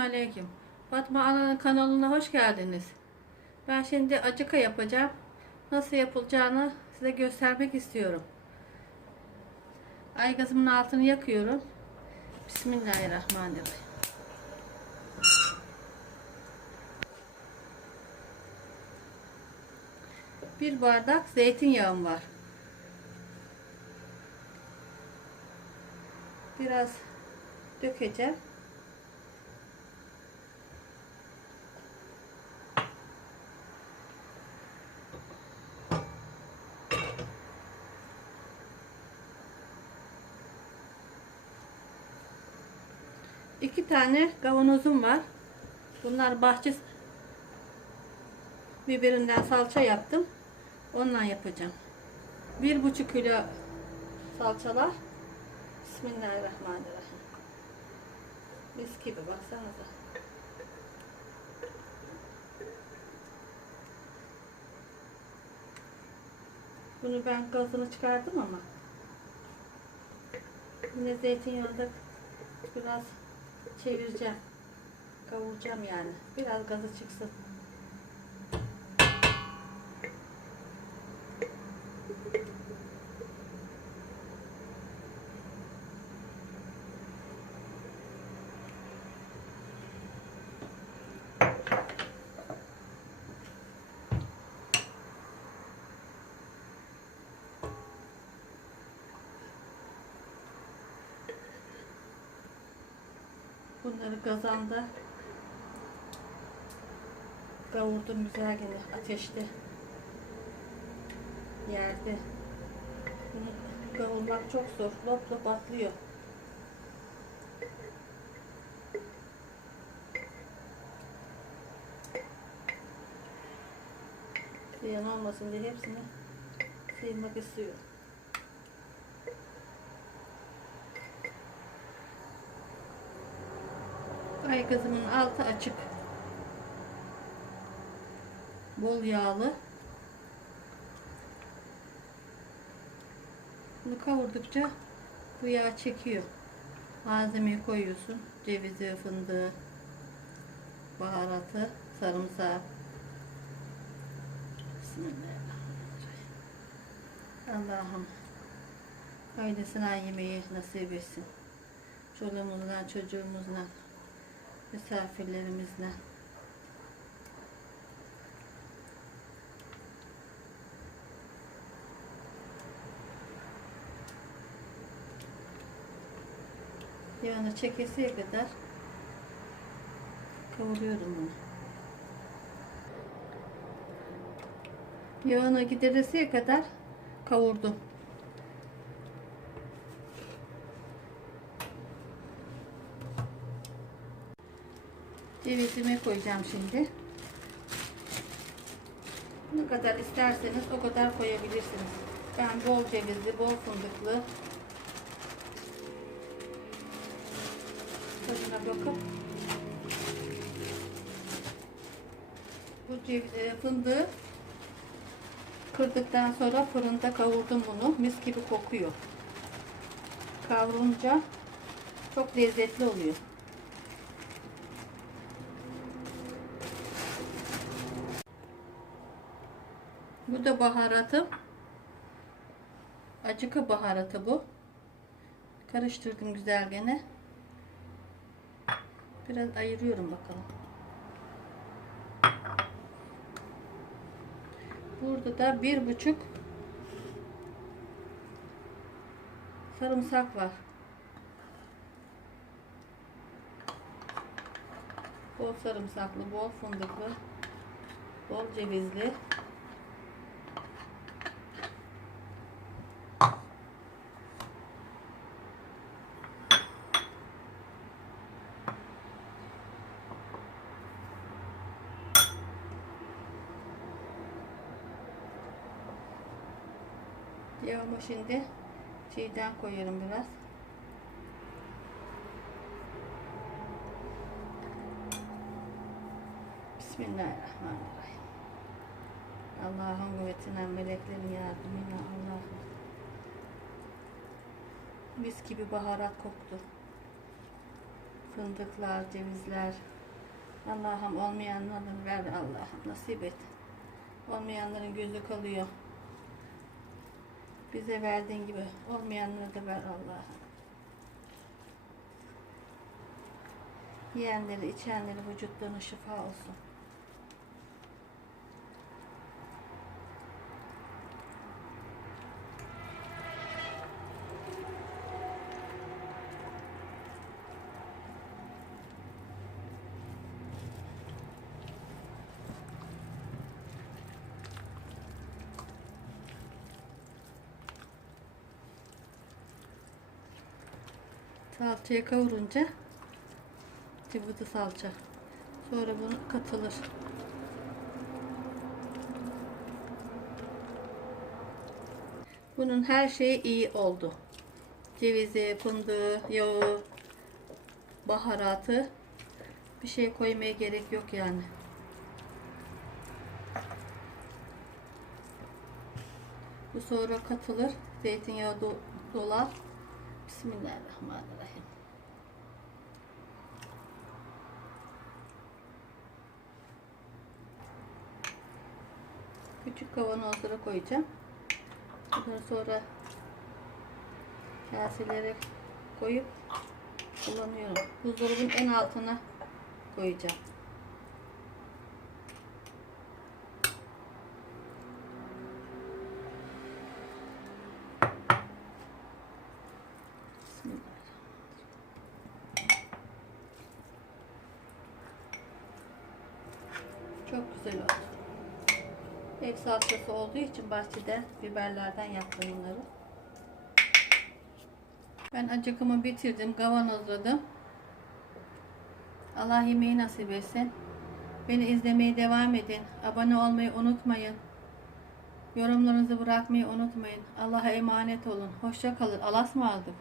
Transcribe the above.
Aleyküm. Fatma Ana'nın kanalına hoş geldiniz. Ben şimdi acıka yapacağım. Nasıl yapılacağını size göstermek istiyorum. Aygazımın altını yakıyorum. Bismillahirrahmanirrahim. Bir bardak zeytinyağım var. Biraz dökeceğim. İki tane kavanozum var. Bunlar bahçe biberinden salça yaptım. Ondan yapacağım. Bir buçuk kilo salçalar. Bismillahirrahmanirrahim. Mis gibi baksanıza. Bunu ben gazını çıkardım ama. Yine zeytinyağı da biraz çevireceğim. Kavuracağım yani. Biraz gazı çıksın. Bunları kazanda kavurdum güzel gene ateşte yerde. Bunu kavurmak çok zor. Lop lop atlıyor. Ziyan olmasın diye hepsini sıyırmak istiyorum. Ay kızımın altı açık. Bol yağlı. Bunu kavurdukça bu yağ çekiyor. Malzemeyi koyuyorsun. Cevizi, fındığı, baharatı, sarımsağı. Allah'ım ailesine yemeği nasip etsin. Çoluğumuzla, çocuğumuzla, misafirlerimizle. Yağını çekesiye kadar kavuruyorum bunu. Yağını gideresiye kadar kavurdum. Cevizimi koyacağım şimdi. Ne kadar isterseniz o kadar koyabilirsiniz. Ben bol cevizli, bol fındıklı tadına bakıp bu ceviz, e, fındığı kırdıktan sonra fırında kavurdum bunu. Mis gibi kokuyor. Kavrulunca çok lezzetli oluyor. Bu da baharatım. Acıka baharatı bu. Karıştırdım güzel gene. Biraz ayırıyorum bakalım. Burada da bir buçuk sarımsak var. Bol sarımsaklı, bol fındıklı, bol cevizli. Yağımı şimdi şeyden koyuyorum biraz. Bismillahirrahmanirrahim. Allah'ın kuvvetiyle meleklerin yardımıyla Allah'ım. Mis gibi baharat koktu. Fındıklar, cevizler. Allah'ım olmayanların ver Allah'ım nasip et. Olmayanların gözü kalıyor. Bize verdiğin gibi olmayanları da ver Allah'ım. Yiyenleri, içenleri vücutlarına şifa olsun. Salçayı kavurunca cıvıdı salça. Sonra bunu katılır. Bunun her şeyi iyi oldu. Cevizi, fındığı, yağı, baharatı bir şey koymaya gerek yok yani. Bu sonra katılır. Zeytinyağı do- dolar. Bismillahirrahmanirrahim. Küçük kavanozlara koyacağım. Ondan sonra kaselere koyup kullanıyorum. Buzdolabın en altına koyacağım. Çok güzel oldu. Ev salçası olduğu için bahçeden biberlerden yaptım bunları. Ben acıkımı bitirdim, kavanozladım. Allah yemeği nasip etsin. Beni izlemeye devam edin. Abone olmayı unutmayın. Yorumlarınızı bırakmayı unutmayın. Allah'a emanet olun. Hoşça kalın. Allah'a ısmarladık.